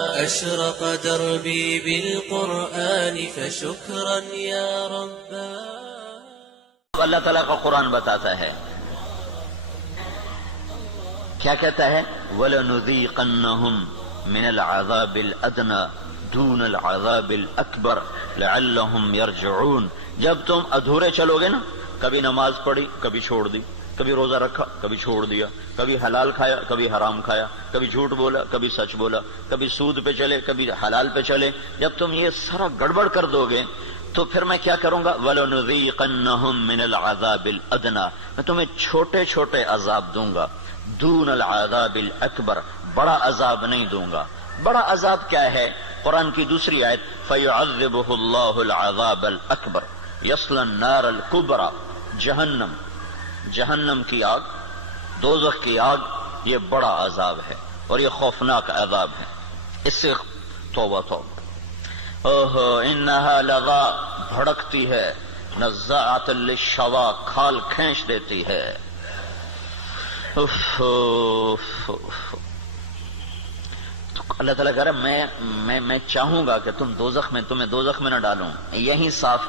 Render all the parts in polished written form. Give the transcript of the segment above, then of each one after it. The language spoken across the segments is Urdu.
أشرق دربي بالقرآن فشكرا يا رب. اللہ تعالیٰ کا قرآن بتاتا ہے کیا کہتا ہے وَلَنُذِيقَنَّهُمْ مِنَ الْعَذَابِ الْأَدْنَى دُونَ الْعَذَابِ الْأَكْبَرِ لَعَلَّهُمْ يَرْجِعُونَ. جب تم ادھورے چلو گے نا، کبھی نماز پڑھی کبھی چھوڑ دی، کبھی روزہ رکھا کبھی چھوڑ دیا، کبھی حلال کھایا کبھی حرام کھایا، کبھی جھوٹ بولا کبھی سچ بولا، کبھی سود پہ چلے کبھی حلال پہ چلے، جب تم یہ سارا گڑبڑ کر دو گے تو پھر میں کیا کروں گا؟ وَلَنُذِيقَنَّهُمْ مِنَ الْعَذَابِ الْأَدْنَى، میں تمہیں چھوٹے چھوٹے عذاب دوں گا، دون العذاب الاکبر، بڑا عذاب نہیں دوں گا. بڑا عذاب کیا ہے؟ قرآن کی دوسری آیت فَيُعَذِّبُهُ اللَّهُ الْعَذَابَ الْأَكْبَرَ يَصْلَى النَّارَ الْكُبْرَى. جہنم کی آگ، دوزخ کی آگ، یہ بڑا عذاب ہے اور یہ خوفناک عذاب ہے. اس سے توبہ توبہ. اوہو انہا لغا، بھڑکتی ہے، نزاعۃ للشوا، کھال کھینچ دیتی ہے. اللہ تعالیٰ کہہ رہا ہے میں چاہوں گا کہ تمہیں دوزخ میں نہ ڈالوں، یہیں صاف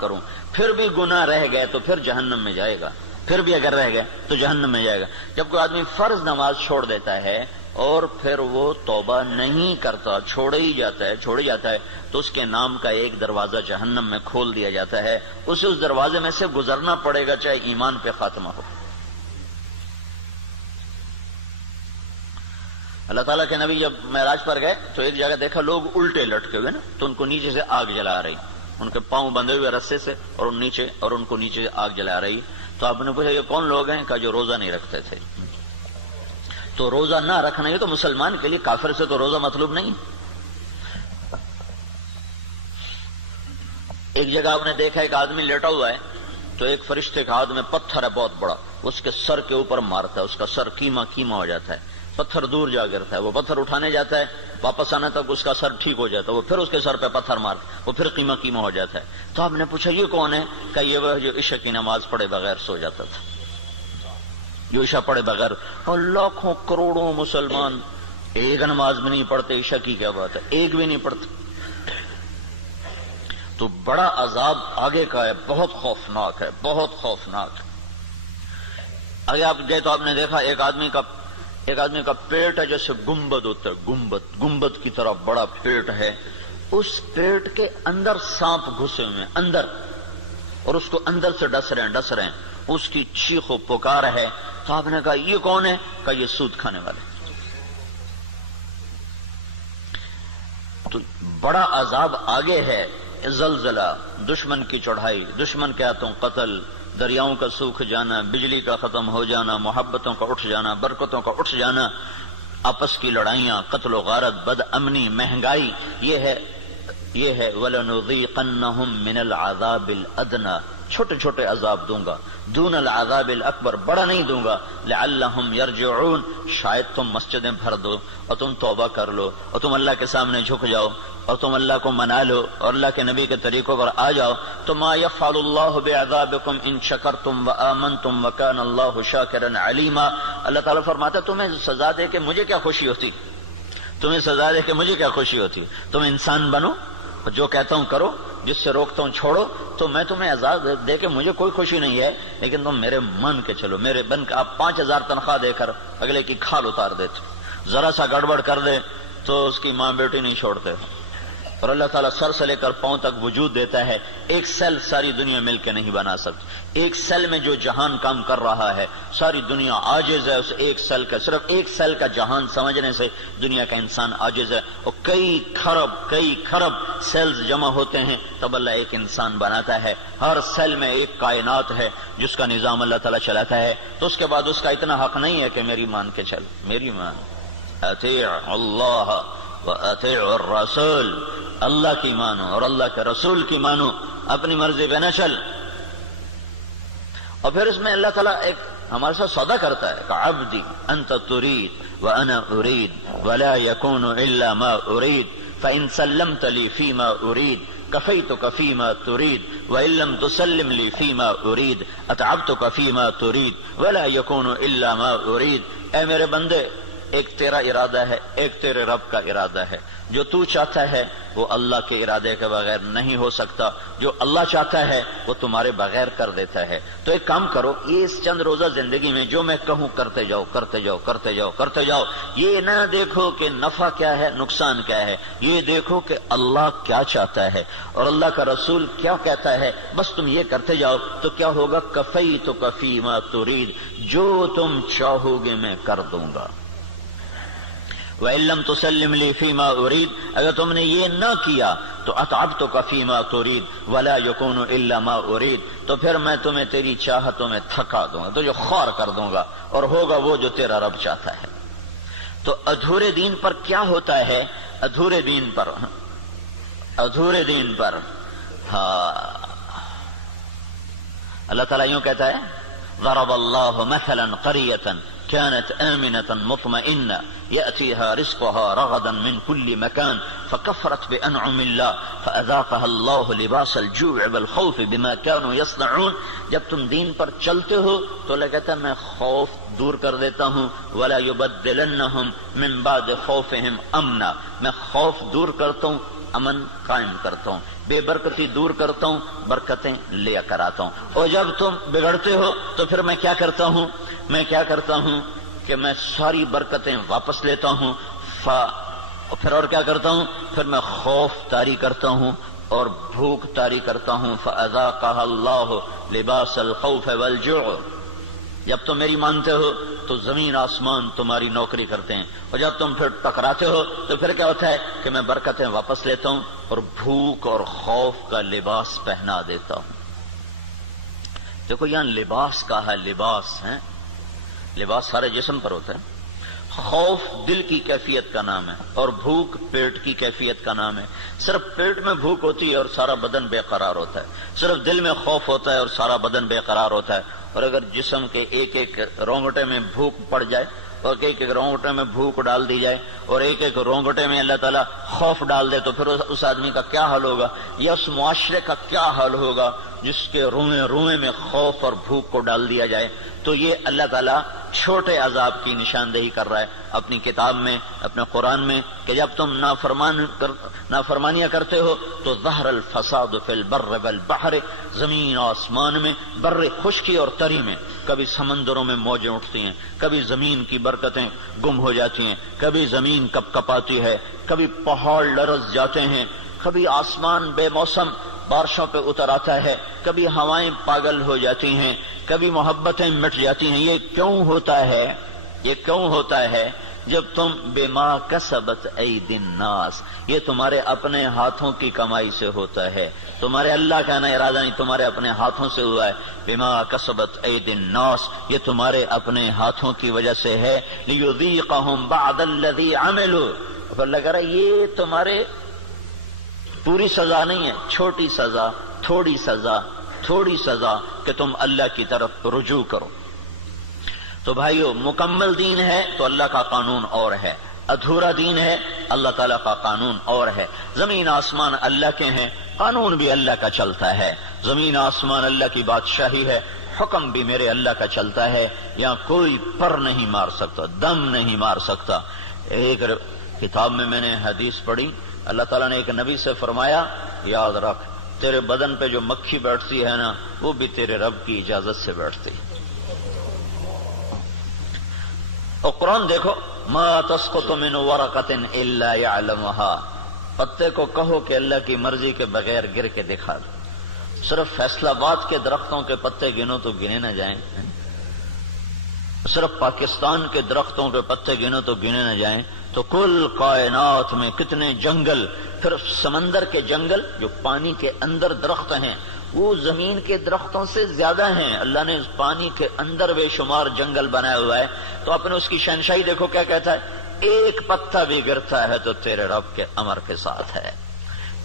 کروں. پھر بھی گناہ رہ گئے تو پھر جہنم میں جائے گا، پھر بھی اگر رہ گئے تو جہنم میں جائے گا. جب کوئی آدمی فرض نماز چھوڑ دیتا ہے اور پھر وہ توبہ نہیں کرتا، چھوڑی جاتا ہے تو اس کے نام کا ایک دروازہ جہنم میں کھول دیا جاتا ہے. اسے اس دروازے میں سے گزرنا پڑے گا چاہے ایمان پہ خاتمہ ہو. اللہ تعالیٰ کے نبی جب معراج پر گئے تو ایک جگہ دیکھا لوگ الٹے لٹکے ہوئے نا، تو ان کو نیچے سے آگ جلا رہی، ان کے پاؤں بندھے ہوئے رسے سے اور ان کو نیچے آگ جلا رہی. تو آپ نے پوچھا یہ کون لوگ ہیں؟ کہا جو روزہ نہیں رکھتے تھے. تو روزہ نہ رکھنا یہ تو مسلمان کے لیے، کافر سے تو روزہ مطلوب نہیں. ایک جگہ آپ نے دیکھا ایک آدمی لیٹا ہوا ہے تو ایک فرشتے کا ہاتھ میں پتھر ہے بہت بڑا، اس کے سر کے اوپر مارتا ہے، اس کا سر کیما ہو جاتا ہے. پتھر دور جا گرتا ہے، وہ پتھر اٹھانے جاتا ہے، واپس آنے تک اس کا سر ٹھیک ہو جاتا ہے، وہ پھر اس کے سر پہ پتھر مارتا ہے، وہ پھر قیمہ ہو جاتا ہے. تو آپ نے پوچھا یہ کون ہے؟ کہ یہ وہ جو عشاء کی نماز پڑھے بغیر سو جاتا تھا، جو عشاء پڑھے بغیر. اور لاکھوں کروڑوں مسلمان ایک نماز بھی نہیں پڑھتے، عشاء کی کیا بات ہے، ایک بھی نہیں پڑھتے. تو بڑا عذاب آگے کا ہے، بہت خوفناک ہے، بہت خوفناک. آگے آپ گئے تو آپ نے دیکھا ایک آدمی کا پیٹ ہے جیسے گنبد ہوتا ہے، گنبد کی طرح بڑا پیٹ ہے. اس پیٹ کے اندر سانپ گھسے ہوئے ہیں اندر، اور اس کو اندر سے ڈس رہے ہیں. اس کی چیخ و پکار ہے. تو آپ نے کہا یہ کون ہے؟ کہا یہ سود کھانے والے. تو بڑا عذاب آگے ہے، زلزلہ، دشمن کی چڑھائی، دشمن کے ہاتھوں قتل، دریاؤں کا سوکھ جانا، بجلی کا ختم ہو جانا، محبتوں کا اٹھ جانا، برکتوں کا اٹھ جانا، آپس کی لڑائیاں، قتل و غارت، بد امنی، مہنگائی. یہ ہے وَلَنُذِيقَنَّهُمْ مِنَ الْعَذَابِ الْأَدْنَى، چھوٹے چھوٹے عذاب دوں گا، دون العذاب الاکبر، بڑا نہیں دوں گا. لعلہم یرجعون، شاید تم مسجدیں بھر دو اور تم توبہ کر لو اور تم اللہ کے سامنے جھک جاؤ اور تم اللہ کو منا لو اور اللہ کے نبی کے طریقوں پر آ جاؤ. تو ما یفعل اللہ بعذابکم ان شکرتم وآمنتم وکان اللہ شاکرا علیما. اللہ تعالیٰ فرماتا ہے تمہیں سزا دے کے مجھے کیا خوشی ہوتی، تم انسان بنو، جو کہتا ہوں کرو، جس سے روکتا ہوں چھوڑو. تو میں تمہیں عذاب دے کے مجھے کوئی خوشی نہیں ہے، لیکن تم میرے مان کے چلو، میرے بن کے. آپ 5000 تنخواہ دے کر اگلے کی کھال اتار دیتے، ذرا سا گڑبڑ کر دے تو اس کی ماں بیٹی نہیں چھوڑتے. اور اللہ تعالیٰ سر سے لے کر پاؤں تک وجود دیتا ہے. ایک سیل ساری دنیا مل کے نہیں بنا سکتی. ایک سیل میں جو جہان کام کر رہا ہے ساری دنیا عاجز ہے اس ایک سیل کا. صرف ایک سیل کا جہان سمجھنے سے دنیا کا انسان عاجز ہے. اور کئی کھرب سیلز جمع ہوتے ہیں تب اللہ ایک انسان بناتا ہے. ہر سیل میں ایک کائنات ہے جس کا نظام اللہ تعالیٰ چلاتا ہے. تو اس کے بعد اس کا اتنا حق نہیں ہے کہ میری مان کے چل، میری مان. اطیع اللہ وَأَطِيعُ الرَّسُولَ، اللہ کی مانو اور اللہ کے رسول کی مانو، اپنی مرضی پہ نہ چل. اور پھر اس میں اللہ تعالیٰ ایک ہمارے ساتھ سودا کرتا ہے کہ عبدی انت ترید وانا ارید ولا يكون الا ما ارید فان سلمت لي فيما ارید كفيتك فيما تريد وان لم تسلم لي فيما ارید اتعبتك فيما تريد ولا يكون الا ما ارید. اے میرے بندے ایک تیرا ارادہ ہے، ایک تیرے رب کا ارادہ ہے۔ جو تو چاہتا ہے وہ اللہ کے ارادے کے بغیر نہیں ہو سکتا، جو اللہ چاہتا ہے وہ تمہارے بغیر کر دیتا ہے۔ تو ایک کام کرو، یہ اس چند روزہ زندگی میں جو میں کہوں کرتے جاؤ کرتے جاؤ کرتے جاؤ کرتے جاؤ۔ یہ نہ دیکھو کہ نفع کیا ہے نقصان کیا ہے، یہ دیکھو کہ اللہ کیا چاہتا ہے اور اللہ کا رسول کیا کہتا ہے، بس تم یہ کرتے جاؤ تو کیا ہوگا؟ کفیتک فیما ترید، جو تم چاہو گے میں کر دوں گا۔ وَإِن لَّمْ تُسَلِّمْ لِي فِيمَا أُرِيدُ، اگر تم نے یہ نہ کیا تو أَتْعَبْتُكَ فِيمَا تُرِيدُ وَلَا يَكُونُ إِلَّا مَا أُرِيدُ، تو پھر میں تمہیں تیری چاہتوں میں تھکا دوں گا، تو جو خوار کر دوں گا اور ہوگا وہ جو تیرا رب چاہتا ہے۔ تو ادھورے دین پر کیا ہوتا ہے؟ ادھورے دین پر اللہ تعالیٰ یوں کہتا ہے ضرب اللہ مثلا قریۃ كانت آمنة مطمئنة يأتيها رزقها رغدا من كل مكان فكفرت بأنعم الله فأذاقها الله لباس الجوع والخوف بما كانوا يصنعون۔ جب تم دین پر چلتے ہو تو اللہ کہتا ہے میں خوف دور کر دیتا ہوں، ولا يبدلنهم من بعد خوفهم امنا، میں خوف دور کرتا ہوں، امن قائم کرتا ہوں، بے برکتی دور کرتا ہوں، برکتیں لے کر آتا ہوں۔ اور جب تم بگڑتے ہو تو پھر میں کیا کرتا ہوں کہ میں ساری برکتیں واپس لیتا ہوں، پھر اور کیا کرتا ہوں؟ پھر میں خوف طاری کرتا ہوں اور بھوک طاری کرتا ہوں۔ فَأَذَاقَهَا اللَّهُ لِبَاسَ الْخَوْفِ وَالْجُوعِ، جب تم میری مانتے ہو تو زمین آسمان تمہاری نوکری کرتے ہیں، اور جب تم پھر ٹکراتے ہو تو پھر کیا ہوتا ہے کہ میں برکتیں واپس لیتا ہوں اور بھوک اور خوف کا لباس پہنا دیتا ہوں۔ دیکھو یہاں لباس کا ہے، لباس ہے، لباس سارے جسم پر ہوتا ہے۔ خوف دل کی کیفیت کا نام ہے اور بھوک پیٹ کی کیفیت کا نام ہے۔ صرف پیٹ میں بھوک ہوتی ہے اور سارا بدن بے قرار ہوتا ہے، صرف دل میں خوف ہوتا ہے اور سارا بدن بے قرار ہوتا ہے۔ اور اگر جسم کے ایک ایک رونگٹے میں بھوک پڑ جائے اور ایک ایک رونگٹے میں بھوک ڈال دی جائے اور ایک ایک رونگٹے میں اللہ تعالیٰ خوف ڈال دے تو پھر اس آدمی کا کیا حال ہوگا، یا اس معاشرے کا کیا حال ہوگا جس کے روئیں میں خوف اور بھوک کو ڈال دیا جائے۔ تو یہ اللہ تعالیٰ چھوٹے عذاب کی نشاندہی کر رہا ہے اپنی کتاب میں، اپنے قرآن میں، کہ جب تم نافرمانیاں کرتے ہو تو ظہر الفساد فی البر والبحر، زمین آسمان میں، بر خشکی اور تری میں، کبھی سمندروں میں موجیں اٹھتی ہیں، کبھی زمین کی برکتیں گم ہو جاتی ہیں، کبھی زمین کپ کپاتی ہے، کبھی پہاڑ لرز جاتے ہیں، کبھی آسمان بے موسم بارشوں پہ اتر آتا ہے، کبھی ہوائیں پاگل ہو جاتی ہیں، کبھی محبتیں مٹ جاتی ہیں۔ یہ کیوں ہوتا ہے؟ جب تم بما کسبت ایدی الناس، یہ تمہارے اپنے ہاتھوں کی کمائی سے ہوتا ہے، تمہارے اللہ کا نہ ارادہ نہیں، تمہارے اپنے ہاتھوں سے ہوا ہے۔ بما کسبت ایدی الناس، یہ تمہارے اپنے ہاتھوں کی وجہ سے ہے۔ لیذیقہم بعد الذی عملوا، اللہ کہہ رہا ہے یہ تمہارے پوری سزا نہیں ہے، چھوٹی سزا، تھوڑی سزا کہ تم اللہ کی طرف رجوع کرو۔ تو بھائیو مکمل دین ہے تو اللہ کا قانون اور ہے، ادھورا دین ہے اللہ تعالیٰ کا قانون اور ہے۔ زمین آسمان اللہ کے ہیں، قانون بھی اللہ کا چلتا ہے۔ زمین آسمان اللہ کی بادشاہی ہے، حکم بھی میرے اللہ کا چلتا ہے، یہاں کوئی پر نہیں مار سکتا، دم نہیں مار سکتا۔ ایک کتاب میں نے حدیث پڑھی، اللہ تعالیٰ نے ایک نبی سے فرمایا یاد رکھ تیرے بدن پہ جو مکھی بیٹھتی ہے نا وہ بھی تیرے رب کی اجازت سے بیٹھتی ہے۔ اور قرآن دیکھو ما تسقط من ورقۃ الا يعلمها، پتے کو کہو کہ اللہ کی مرضی کے بغیر گر کے دکھا دو۔ صرف فیصلہ آباد کے درختوں کے پتے گنو تو گنے نہ جائیں، صرف پاکستان کے درختوں کے پتے گنو تو گنے نہ جائیں، تو کل کائنات میں کتنے جنگل، پھر سمندر کے جنگل جو پانی کے اندر درخت ہیں وہ زمین کے درختوں سے زیادہ ہیں۔ اللہ نے پانی کے اندر بے شمار جنگل بنایا ہوا ہے، تو آپ نے اس کی شہنشاہی دیکھو کیا کہتا ہے، ایک پتا بھی گرتا ہے تو تیرے رب کے امر کے ساتھ ہے،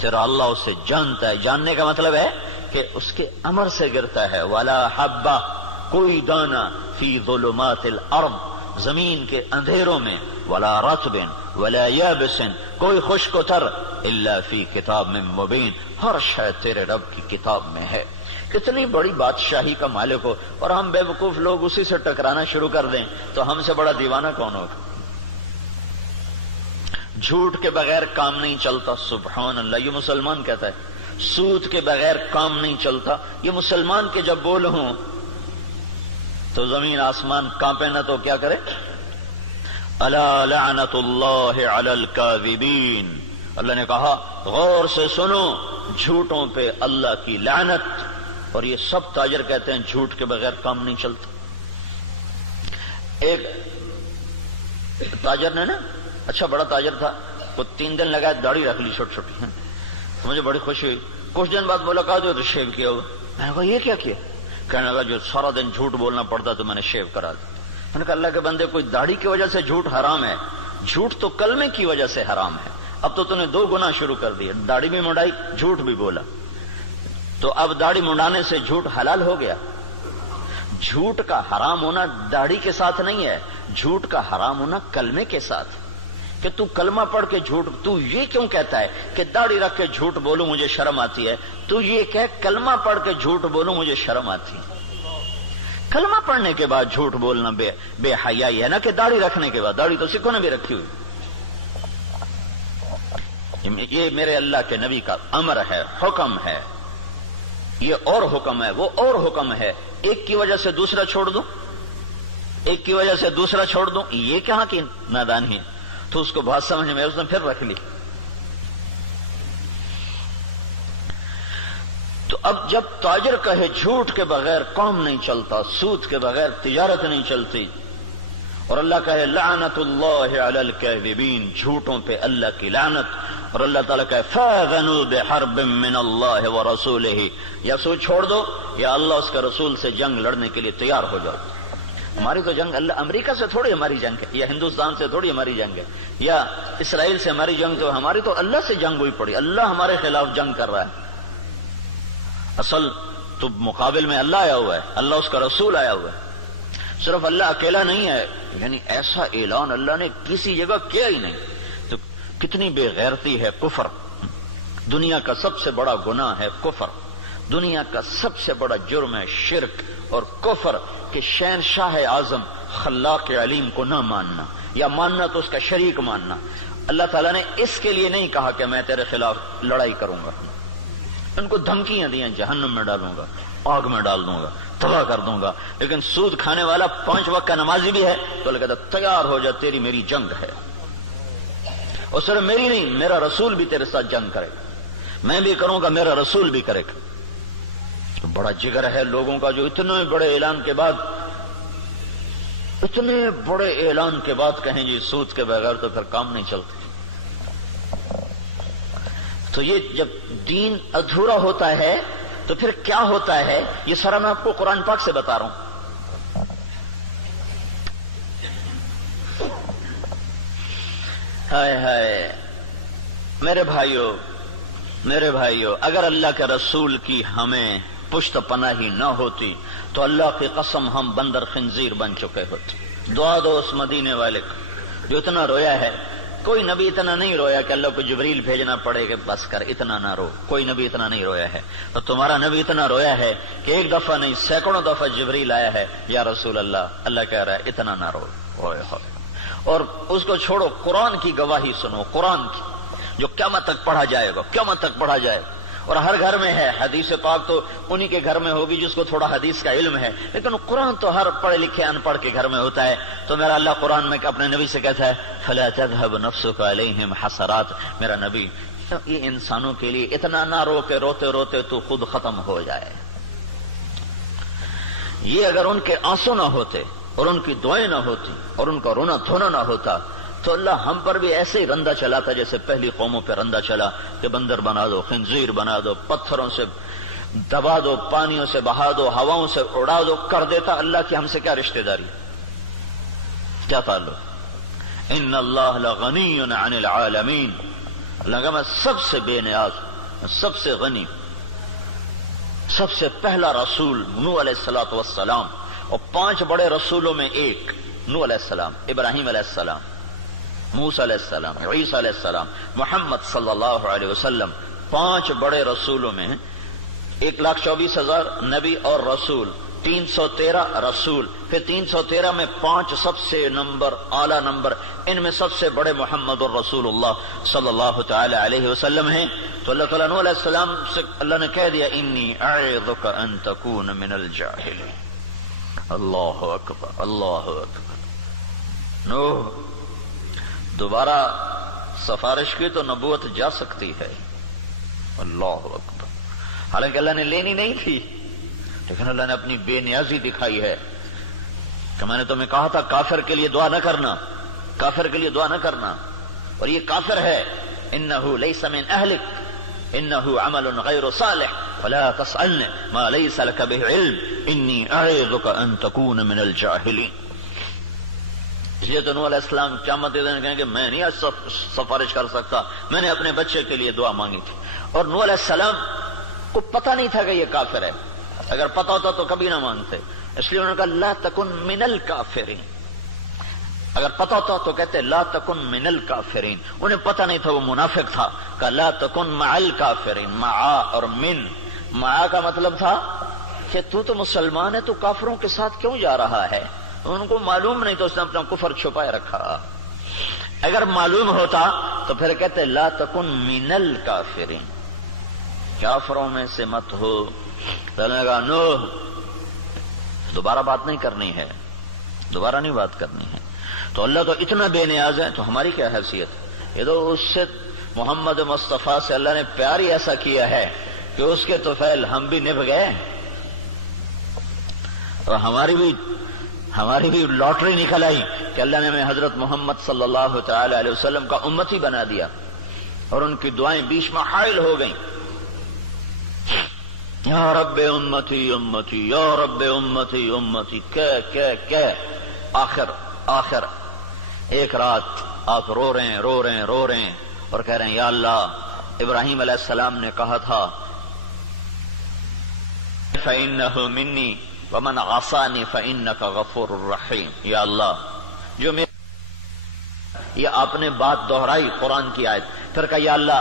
تیرا اللہ اسے جانتا ہے۔ جاننے کا مطلب ہے کہ اس کے امر سے گرتا ہے۔ ولا حبہ، کوئی دانہ، فی ظلمات الارض، زمین کے اندھیروں میں، ولا رطب ولا یابس، کوئی خشک و تر، الا فی کتاب میں مبین، ہر شے تیرے رب کی کتاب میں ہے۔ کتنی بڑی بادشاہی کا مالک ہو، اور ہم بے وقوف لوگ اسی سے ٹکرانا شروع کر دیں تو ہم سے بڑا دیوانہ کون ہوگا؟ جھوٹ کے بغیر کام نہیں چلتا. سبحان اللہ، یہ مسلمان کہتا ہے. سود کے بغیر کام نہیں چلتا. یہ مسلمان کے جب بول ہوں تو زمین آسمان کانپے نہ تو کیا کرے؟ الا لعنت اللہ علی الکاذبین. اللہ نے کہا غور سے سنو، جھوٹوں پہ اللہ کی لعنت. اور یہ سب تاجر کہتے ہیں جھوٹ کے بغیر کام نہیں چلتا. ایک تاجر نے نا، اچھا بڑا تاجر تھا، وہ 3 دن لگا داڑھی رکھ لی چھوٹی چھوٹی. تو مجھے بڑی خوشی ہوئی. کچھ دن بعد ملاقات ہوئی تو شیو کیا ہوا. میں نے کہا یہ کیا کیا؟ کہنے لگا جو سارا دن جھوٹ بولنا پڑتا تو میں نے شیو کرا دیا. میں نے کہا اللہ کے بندے، کوئی داڑھی کی وجہ سے جھوٹ حرام ہے؟ جھوٹ تو کلمے کی وجہ سے حرام ہے. اب تو نے 2 گناہ شروع کر دیے، داڑھی بھی منڈائی، جھوٹ بھی بولا. تو اب داڑھی منڈانے سے جھوٹ حلال ہو گیا. جھوٹ کا حرام ہونا داڑھی کے ساتھ نہیں ہے، جھوٹ کا حرام ہونا کلمے کے ساتھ. کہ تو کلمہ پڑھ کے جھوٹ، تو یہ کیوں کہتا ہے کہ داڑھی رکھ کے جھوٹ بولوں مجھے شرم آتی ہے؟ تو یہ کہ کلمہ پڑھ کے جھوٹ بولوں مجھے شرم آتی ہے. کلمہ پڑھنے کے بعد جھوٹ بولنا بے حیائی ہے نا کہ داڑھی رکھنے کے بعد. داڑھی تو سکھوں نے بھی رکھی ہوئی. یہ میرے اللہ کے نبی کا امر ہے، حکم ہے. یہ اور حکم ہے، وہ اور حکم ہے. ایک کی وجہ سے دوسرا چھوڑ دوں، ایک کی وجہ سے دوسرا چھوڑ دوں، یہ کہاں کی نادانی ہے؟ تو اس کو بات سمجھ میں اس نے پھر رکھ لی. تو اب جب تاجر کہے جھوٹ کے بغیر کام نہیں چلتا، سود کے بغیر تجارت نہیں چلتی، اور اللہ کہے لعنت اللہ علی الکاذبین، جھوٹوں پہ اللہ کی لعنت، اور اللہ تعالیٰ کہے فاذنوا بحرب من اللہ ورسولہ، یا سو چھوڑ دو یا اللہ اس کے رسول سے جنگ لڑنے کے لیے تیار ہو جاؤ. ہماری تو جنگ اللہ امریکہ سے تھوڑی ہماری جنگ ہے، یا ہندوستان سے تھوڑی ہماری جنگ ہے، یا اسرائیل سے ہماری جنگ. تو ہماری تو اللہ سے جنگ ہوئی پڑی. اللہ ہمارے خلاف جنگ کر رہا ہے. اصل تو مقابل میں اللہ آیا ہوا ہے، اللہ اس کا رسول آیا ہوا ہے. صرف اللہ اکیلا نہیں ہے، یعنی ایسا اعلان اللہ نے کسی جگہ کیا ہی نہیں. تو کتنی بے غیرتی ہے کفر. دنیا کا سب سے بڑا گناہ ہے کفر. دنیا کا سب سے بڑا جرم ہے شرک اور کفر، کہ شہنشاہ اعظم خلاق علیم کو نہ ماننا، یا ماننا تو اس کا شریک ماننا. اللہ تعالیٰ نے اس کے لیے نہیں کہا کہ میں تیرے خلاف لڑائی کروں گا. ان کو دھمکیاں دیں جہنم میں ڈالوں گا، آگ میں ڈال دوں گا، تباہ کر دوں گا. لیکن سود کھانے والا 5 وقت کا نمازی بھی ہے تو اللہ کہتا تیار ہو جا، تیری میری جنگ ہے. اور صرف میری نہیں، میرا رسول بھی تیرے ساتھ جنگ کرے گا. میں بھی کروں گا، میرا رسول بھی کرے گا. تو بڑا جگر ہے لوگوں کا جو اتنے بڑے اعلان کے بعد، اتنے بڑے اعلان کے بعد کہیں جی سود کے بغیر تو پھر کام نہیں چلتا. تو یہ جب دین ادھورا ہوتا ہے تو پھر کیا ہوتا ہے، یہ سارا میں آپ کو قرآن پاک سے بتا رہا ہوں. ہائے ہائے میرے بھائیو، اگر اللہ کے رسول کی ہمیں پشت پناہی نہ ہوتی تو اللہ کی قسم ہم بندر خنزیر بن چکے ہوتے. دعا دو اس مدینے والے کو جو اتنا رویا ہے. کوئی نبی اتنا نہیں رویا کہ اللہ کو جبریل بھیجنا پڑے کہ بس کر اتنا نہ رو. کوئی نبی اتنا نہیں رویا ہے. اور تمہارا نبی اتنا رویا ہے کہ 1 دفعہ نہیں سینکڑوں دفعہ جبریل آیا ہے، یا رسول اللہ، اللہ کہہ رہا ہے اتنا نہ رو. اور اس کو چھوڑو، قرآن کی گواہی سنو، قرآن کی جو قیامت تک پڑھا جائے گا، قیامت تک پڑھا جائے گا. اور ہر گھر میں ہے. حدیث پاک تو انہی کے گھر میں ہوگی جس کو تھوڑا حدیث کا علم ہے، لیکن قرآن تو ہر پڑھے لکھے ان پڑھ کے گھر میں ہوتا ہے. تو میرا اللہ قرآن میں اپنے نبی سے کہتا ہے فَلَا تَذْهَبْ نَفْسُكَ عَلَيْهِمْ حَسَرَاتٍ. میرا نبی، یہ انسانوں کے لیے اتنا نہ رو کہ روتے روتے تو خود ختم ہو جائے. یہ اگر ان کے آنسو نہ ہوتے اور ان کی دعائیں نہ ہوتی اور ان کا رونا دھونا نہ ہوتا تو اللہ ہم پر بھی ایسے ہی رندہ چلاتا جیسے پہلی قوموں پہ رندہ چلا کہ بندر بنا دو، خنزیر بنا دو، پتھروں سے دبا دو، پانیوں سے بہا دو، ہواؤں سے اڑا دو، کر دیتا. اللہ کی ہم سے کیا رشتہ داری، کیا تعلق؟ ان اللہ لغنی عن العالمین. اللہ کہ میں سب سے بے نیاز، سب سے غنی. سب سے پہلا رسول نوح علیہ الصلوۃ والسلام، اور 5 بڑے رسولوں میں ایک نوح علیہ السلام، ابراہیم علیہ السلام، موسیٰ علیہ السلام، عیسیٰ علیہ السلام، محمد صلی اللہ علیہ وسلم. 5 بڑے رسولوں میں 1,24,000 نبی اور رسول، 313 رسول، پھر 313 میں 5 سب سے نمبر اعلیٰ نمبر، ان میں سب سے بڑے محمد الرسول اللہ صلی اللہ تعالی علیہ وسلم ہیں۔ تو اللہ تعالیٰ نوح علیہ السلام سے اللہ نے کہہ دیا انی اعظک ان تکون من الجاہلین۔ اللہ اکبر، اللہ اکبر۔ نوح دوبارہ سفارش کی تو نبوت جا سکتی ہے، اللہ اکبر، حالانکہ اللہ نے لینی نہیں تھی، لیکن اللہ نے اپنی بے نیازی دکھائی ہے کہ میں نے تمہیں کہا تھا کافر کے لیے دعا نہ کرنا، کافر کے لیے دعا نہ کرنا، اور یہ کافر ہے، انہ لیس من اہلک انہ عمل غیر صالح فلا تسألنی ما لیس لک بہ علم انی اعظک ان تکون من الجاہلین۔ اس لیے تو نوح علیہ السلام قیامت کے دن کہیں کہ میں نہیں آج سفارش کر سکتا، میں نے اپنے بچے کے لیے دعا مانگی تھی، اور نوح علیہ السلام کو پتہ نہیں تھا کہ یہ کافر ہے، اگر پتہ ہوتا تو کبھی نہ مانگتے، اس لیے انہوں نے کہا لا تکن من الکافرین، اگر پتہ ہوتا تو کہتے لا تکن من الکافرین، انہیں پتہ نہیں تھا وہ منافق تھا، کہا لا تکن مع الکافرین، مع اور من، مع کا مطلب تھا کہ تو مسلمان ہے تو کافروں کے ساتھ کیوں جا رہا ہے، ان کو معلوم نہیں تو اس نے اپنا کفر چھپائے رکھا، اگر معلوم ہوتا تو پھر کہتے لا تکن من الکافرین، کافروں میں سے مت ہو۔ تو نے کہا نوح دوبارہ بات نہیں کرنی ہے، دوبارہ نہیں بات کرنی ہے، تو اللہ تو اتنا بے نیاز ہے تو ہماری کیا حیثیت، یہ تو اس سے محمد مصطفیٰ سے اللہ نے پیار ہی ایسا کیا ہے کہ اس کے طفیل ہم بھی نبھ گئے، اور ہماری بھی لاٹری نکل آئی کہ اللہ نے ہمیں حضرت محمد صلی اللہ تعالی علیہ وسلم کا امتی بنا دیا، اور ان کی دعائیں بیچ میں حائل ہو گئیں، یا رب امتی امتی یا رب امتی امتی، کہ آخر ایک رات آپ رو رہے ہیں اور کہہ رہے ہیں یا اللہ، ابراہیم علیہ السلام نے کہا تھا فَإِنَّهُ مِنِّي وَمَنْ عَصَانِي فَإِنَّكَ غَفُورٌ رَحِيمٌ، یا اللہ جو یہ آپ نے بات دہرائی قرآن کی آیت، پھر کہا یا اللہ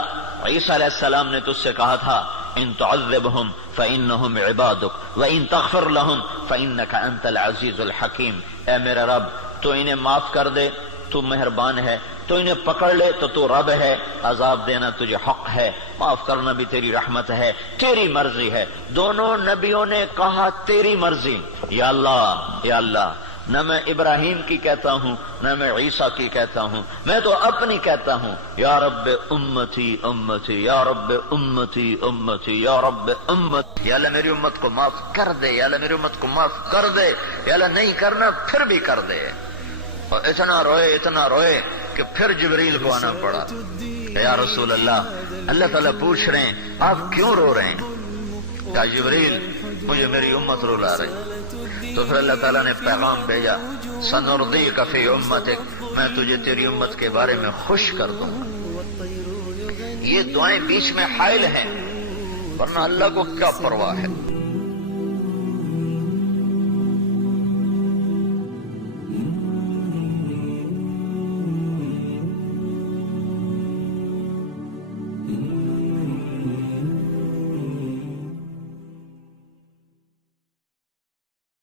عیسیٰ علیہ السلام نے تجھ سے کہا تھا ان تعذبهم فإنهم عبادك وإن تغفر لهم فإنك أنت العزيز الحكيم، اے میرے رب تو انہیں معاف کر دے، تو مہربان ہے، تو انہیں پکڑ لے تو رب ہے، عذاب دینا تجھے حق ہے، معاف کرنا بھی تیری رحمت ہے، تیری مرضی ہے۔ دونوں نبیوں نے کہا تیری مرضی، یا اللہ نہ میں ابراہیم کی کہتا ہوں نہ میں عیسیٰ کی کہتا ہوں، میں تو اپنی کہتا ہوں یا رب امتی امتی یا رب امتی امتی یا رب امتی، یا اللہ میری امت کو معاف کر دے، یا اللہ میری امت کو معاف کر دے، یا اللہ نہیں کرنا پھر بھی کر دے، اور اتنا روئے کہ پھر جبریل کو آنا پڑا، یا رسول اللہ تعالیٰ پوچھ رہے ہیں آپ کیوں رو رہے ہیں، کہا جبریل مجھے میری امت رلا رہی، تو پھر اللہ تعالیٰ نے پیغام بھیجا سنردیک فی امتک، میں تجھے تیری امت کے بارے میں خوش کر دوں گا۔ یہ دعائیں بیچ میں حائل ہیں، ورنہ اللہ کو کیا پرواہ ہے۔